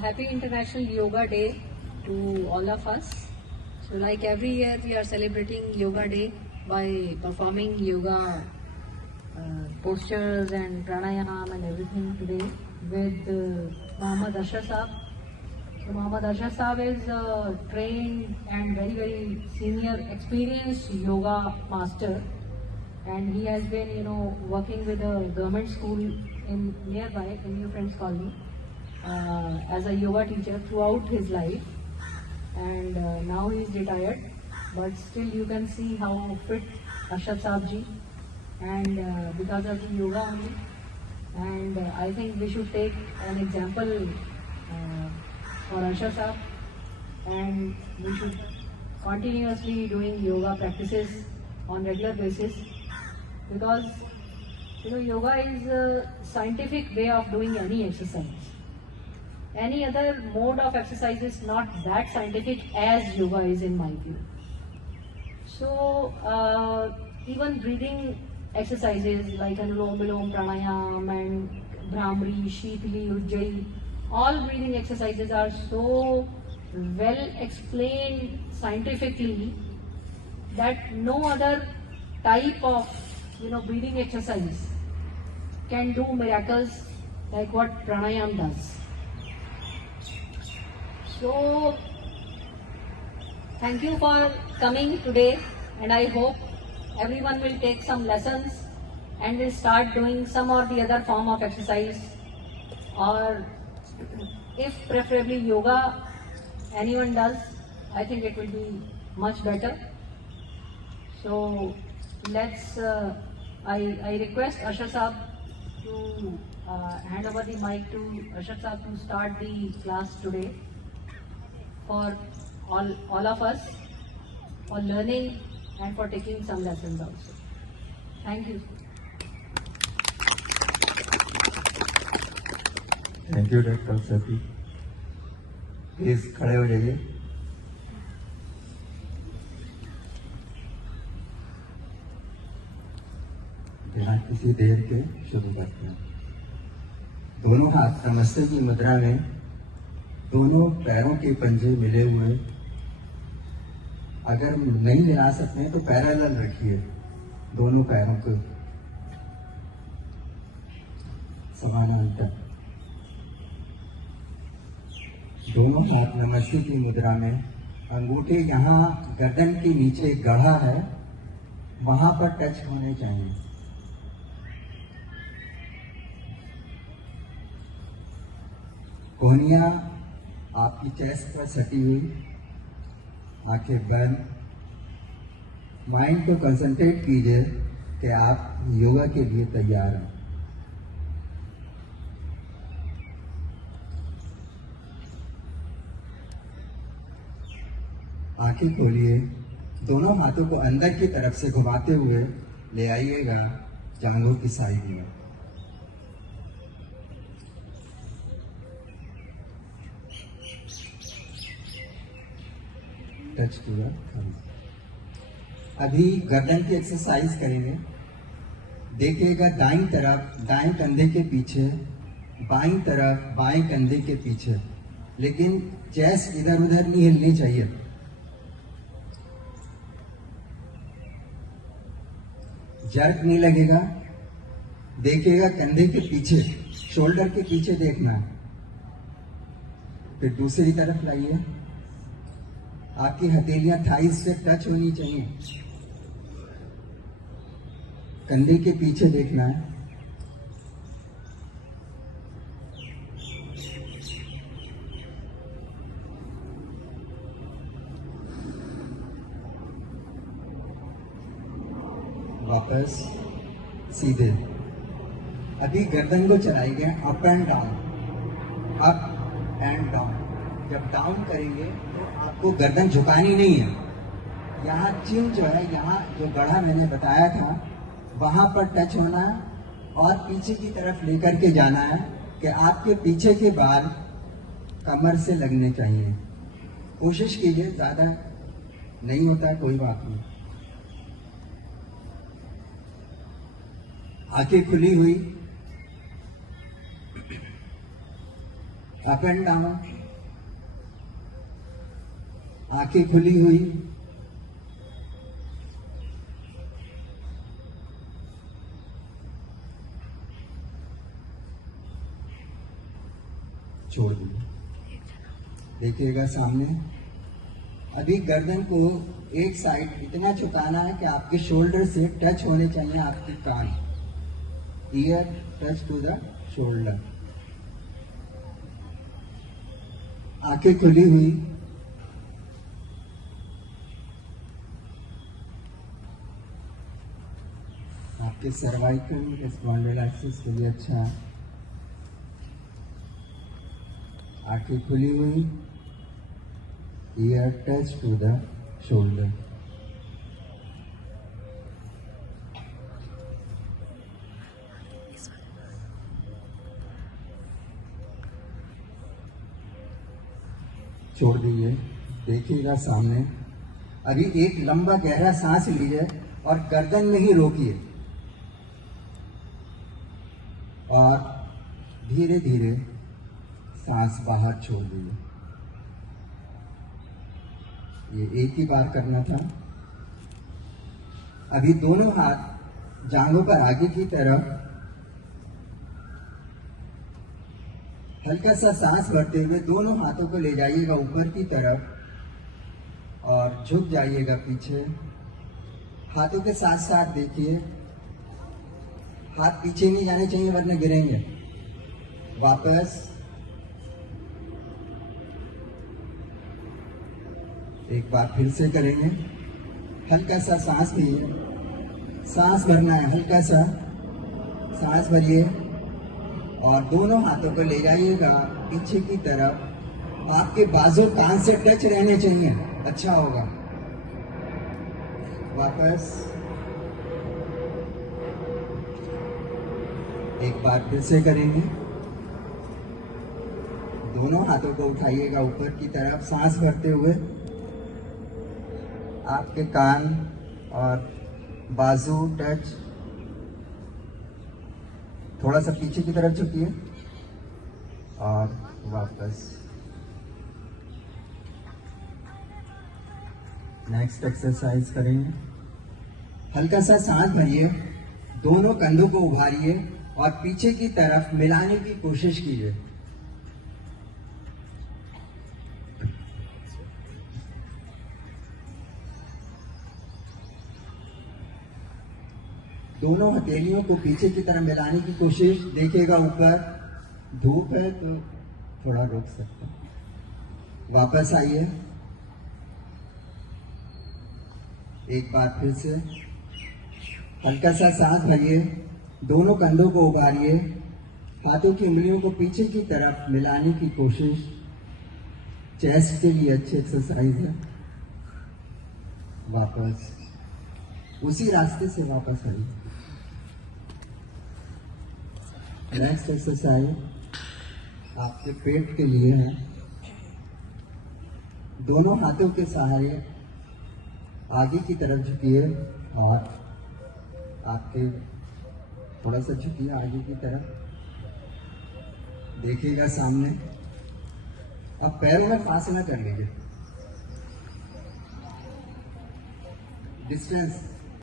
Happy International Yoga Day to all of us. So like every year we are celebrating Yoga Day by performing yoga postures and pranayam and everything today with Mohammad Ashraf Saab. So Mohammad Ashraf Saab is a trained and very senior experienced yoga master, and he has been working with a government school in nearby in New Friends Colony as a yoga teacher throughout his life, and now he is retired, but still you can see how fit Ashraf Saab ji, and because of the yoga only. And I think we should take an example for Ashraf Saab, and we should continuously doing yoga practices on regular basis, because yoga is a scientific way of doing any exercise. Any other mode of exercise is not that scientific as yoga is, in my view. So even breathing exercises like Anulom Vilom Pranayam and Bhramri, Sheetli, Ujjayi, all breathing exercises are so well explained scientifically that no other type of breathing exercise can do miracles like what pranayam does. So thank you for coming today, and I hope everyone will take some lessons and will start doing some or the other form of exercise, or if preferably yoga anyone does, I think it will be much better. So let's I request Ashraf Saab to hand over the mic to Ashraf Saab to start the class today for all of us, for learning and for taking some lessons also. Thank you. Thank you doctor Sati. Please खड़े हो जाइए। बिना किसी देर के शुरू करते हैं। दोनों हाथ नमस्ते की मुद्रा में, दोनों पैरों के पंजे मिले हुए। अगर नहीं मिला सकते हैं तो पैरेलल रखिए दोनों पैरों को समानांतर। दोनों हाथ नमस्ते की मुद्रा में, अंगूठे यहाँ गर्दन के नीचे गढ़ा है वहां पर टच होने चाहिए। कोहनियां आपकी चेस्ट पर सटी हुई, आंखें बंद। माइंड को कंसंट्रेट कीजिए कि आप योगा के लिए तैयार हैं। आंखें खोलिए, दोनों हाथों को अंदर की तरफ से घुमाते हुए ले आइएगा जांघों की साइड में। टच किया। अभी गर्दन की एक्सरसाइज करेंगे। देखिएगा दाईं तरफ दाएं कंधे के पीछे, बाईं तरफ बाएं कंधे के पीछे, लेकिन चेस्ट इधर उधर नहीं हिलनी चाहिए। जर्क नहीं लगेगा। देखिएगा कंधे के पीछे, शोल्डर के पीछे देखना है। फिर दूसरी तरफ लाइए। आपकी हथेलियां थाइस से टच होनी चाहिए। कंधे के पीछे देखना है। वापस सीधे। अभी गर्दन को चलाएंगे up and down, up and down. जब डाउन करेंगे तो आपको गर्दन झुकानी नहीं है। यहाँ चिन जो है, यहाँ जो गढ़ा मैंने बताया था वहां पर टच होना है और पीछे की तरफ लेकर के जाना है कि आपके पीछे के बाल कमर से लगने चाहिए। कोशिश कीजिए, ज्यादा नहीं होता कोई बात नहीं। आंखें खुली हुई, अप एंड डाउन, आंखें खुली हुई, छोड़ दीजिए। देखिएगा सामने। अभी गर्दन को एक साइड इतना झुकाना है कि आपके शोल्डर से टच होने चाहिए आपके कान, ear touch to the shoulder. आंखें खुली हुई, आपके सर्वाइकल स्पॉन्डिलाइटिस के लिए अच्छा है। आंखें खुली हुई, ear touch to the shoulder. छोड़ दीजिए। देखिएगा सामने। अभी एक लंबा गहरा सांस लीजिए और गर्दन में ही रोकिए और धीरे धीरे सांस बाहर छोड़ दीजिए। ये एक ही बार करना था। अभी दोनों हाथ जांघों पर आगे की तरफ, हल्का सा सांस भरते हुए दोनों हाथों को ले जाइएगा ऊपर की तरफ और झुक जाइएगा पीछे। हाथों के साथ साथ देखिए, हाथ पीछे नहीं जाने चाहिए वरना गिरेंगे। वापस एक बार फिर से करेंगे। हल्का सा सांस लीजिए, सांस भरना है, हल्का सा सांस भरिए और दोनों हाथों को ले जाइएगा पीछे की तरफ। आपके बाजू कान से टच रहने चाहिए, अच्छा होगा। वापस एक बार फिर से करेंगे। दोनों हाथों को उठाइएगा ऊपर की तरफ, सांस भरते हुए आपके कान और बाजू टच। थोड़ा सा पीछे की तरफ झुकिए और वापस। नेक्स्ट एक्सरसाइज करेंगे। हल्का सा सांस भरिए, दोनों कंधों को उभारिए और पीछे की तरफ मिलाने की कोशिश कीजिए। दोनों हथेलियों को पीछे की तरफ मिलाने की कोशिश। देखिएगा ऊपर धूप है तो थोड़ा रोक सकते हैं। वापस आइए, एक बार फिर से हल्का सा सांस भरिए, दोनों कंधों को उभारिए, हाथों की उंगलियों को पीछे की तरफ मिलाने की कोशिश। चेस्ट के लिए अच्छी एक्सरसाइज है। वापस उसी रास्ते से वापस आइए। नेक्स्ट एक्सरसाइज आपके पेट के लिए है। दोनों हाथों के सहारे आगे की तरफ झुकिए और आपके थोड़ा सा झुकिए आगे की तरफ। देखिएगा सामने। अब पैरों में फासला कर लीजिए, डिस्टेंस